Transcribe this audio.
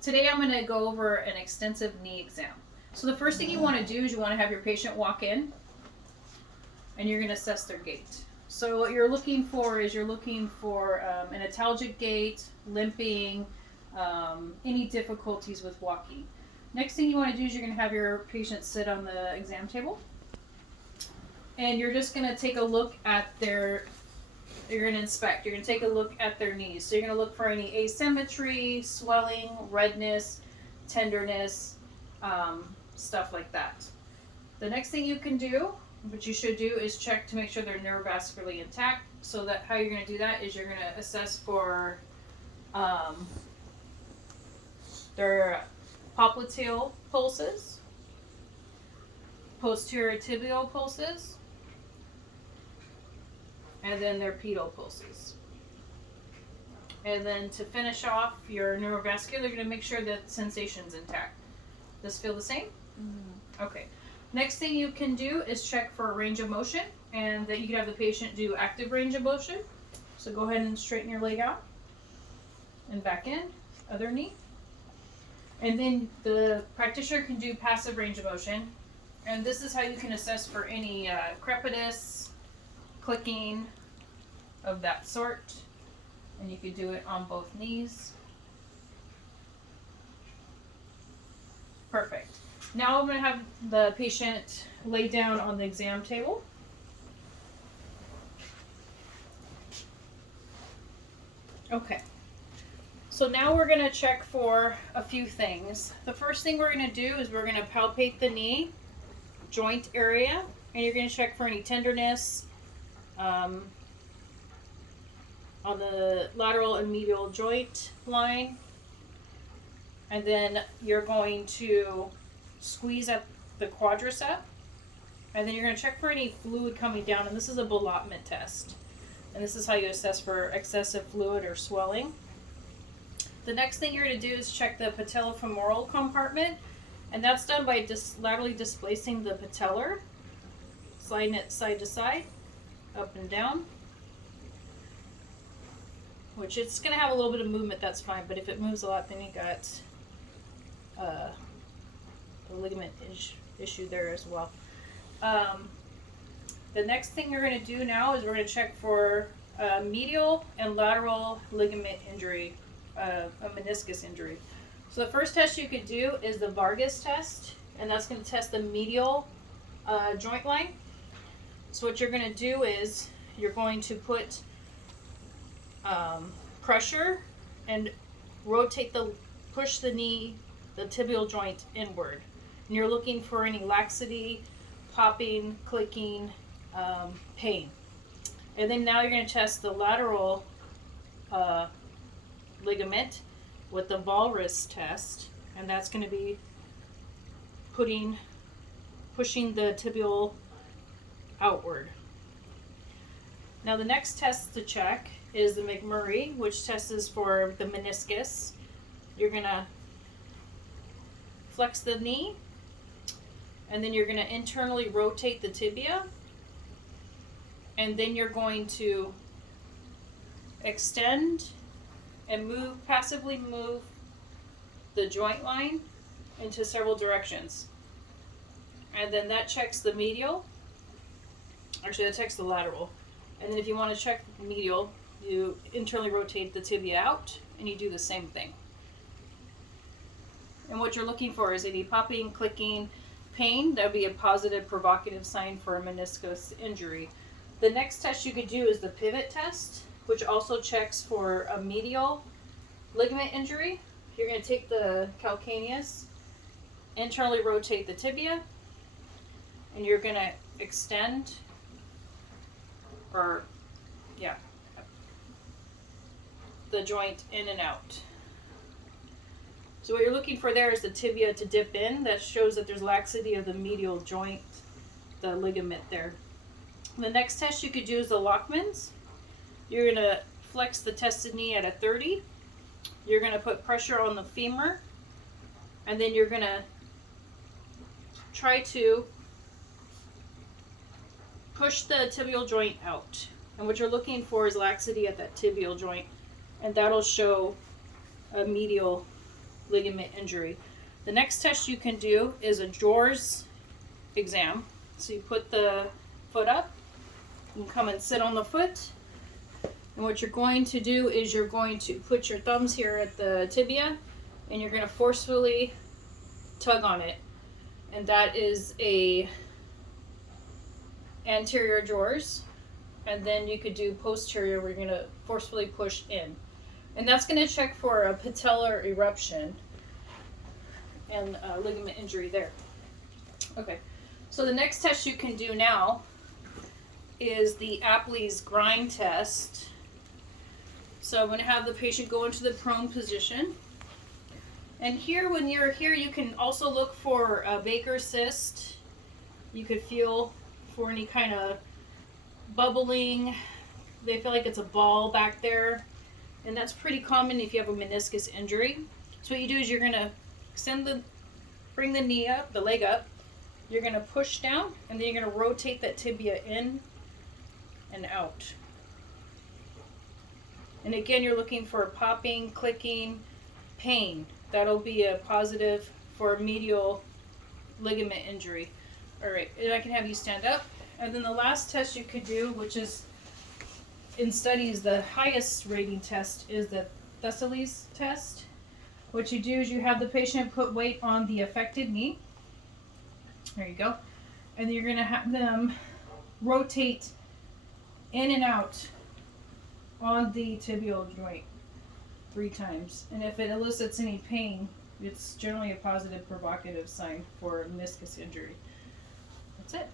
Today I'm going to go over an extensive knee exam. So the first thing you want to do is you want to have your patient walk in and you're going to assess their gait. So what you're looking for is an atagic gait, limping, any difficulties with walking. Next thing you want to do is you're going to have your patient sit on the exam table and you're just going to take a look at you're going to inspect. You're going to take a look at their knees. So you're going to look for any asymmetry, swelling, redness, tenderness, stuff like that. The next thing you can do, what you should do, is check to make sure they're neurovascularly intact. So that how you're going to do that is you're going to assess for their popliteal pulses, posterior tibial pulses, and then their pedal pulses. And then to finish off your neurovascular, you're going to make sure that sensation's intact. Does it feel the same? Mm-hmm. Okay. Next thing you can do is check for range of motion, and that you can have the patient do active range of motion. So go ahead and straighten your leg out and back in, other knee. And then the practitioner can do passive range of motion, and this is how you can assess for any crepitus, clicking of that sort, and you could do it on both knees. Perfect. Now I'm going to have the patient lay down on the exam table. Okay. So now we're going to check for a few things. The first thing we're going to do is we're going to palpate the knee joint area, and you're going to check for any tenderness on the lateral and medial joint line. And then you're going to squeeze at the quadricep. And then you're going to check for any fluid coming down. And this is a ballottement test. And this is how you assess for excessive fluid or swelling. The next thing you're going to do is check the patellofemoral compartment. And that's done by laterally displacing the patellar, sliding it side to side, up and down. Which it's going to have a little bit of movement, that's fine. But if it moves a lot, then you got the ligament issue there as well. The next thing you're going to do now is we're going to check for medial and lateral ligament injury, a meniscus injury. So the first test you could do is the Vargas test, and that's going to test the medial joint line. So what you're going to do is you're going to put pressure and push the knee, the tibial joint inward. And you're looking for any laxity, popping, clicking, pain. And then now you're going to test the lateral ligament with the Walrus test, and that's going to be pushing the tibial outward. Now the next test to check is the McMurray, which tests for the meniscus. You're going to flex the knee, and then you're going to internally rotate the tibia, and then you're going to extend and passively move the joint line into several directions. And then that checks the medial. Actually, that checks the lateral. And then if you want to check medial, you internally rotate the tibia out, and you do the same thing. And what you're looking for is any popping, clicking, pain. That would be a positive provocative sign for a meniscus injury. The next test you could do is the pivot test, which also checks for a medial ligament injury. You're going to take the calcaneus, internally rotate the tibia, and you're going to extend the joint in and out. So what you're looking for there is the tibia to dip in. That shows that there's laxity of the medial joint, the ligament there. The next test you could do is the Lachman's. You're going to flex the tested knee at a 30. You're going to put pressure on the femur, and then you're going to try to push the tibial joint out. And what you're looking for is laxity at that tibial joint, and that'll show a medial ligament injury. The next test you can do is a Jors exam. So you put the foot up, you come and sit on the foot, and what you're going to do is you're going to put your thumbs here at the tibia, and you're going to forcefully tug on it. And that is a anterior Jors. And then you could do posterior, where you're going to forcefully push in. And that's going to check for a patellar eruption and ligament injury there. Okay, so the next test you can do now is the Apley's grind test. So I'm going to have the patient go into the prone position. And here, when you're here, you can also look for a Baker's cyst. You could feel for any kind of bubbling. They feel like it's a ball back there. And that's pretty common if you have a meniscus injury. So what you do is you're going to bring the knee up, the leg up. You're going to push down, and then you're going to rotate that tibia in and out. And again, you're looking for popping, clicking, pain. That'll be a positive for medial ligament injury. All right, and I can have you stand up. And then the last test you could do, which is in studies the highest rating test, is the Thessaly's test. What you do is you have the patient put weight on the affected knee. There you go. And you're going to have them rotate in and out on the tibial joint 3 times. And if it elicits any pain, it's generally a positive provocative sign for meniscus injury. That's it.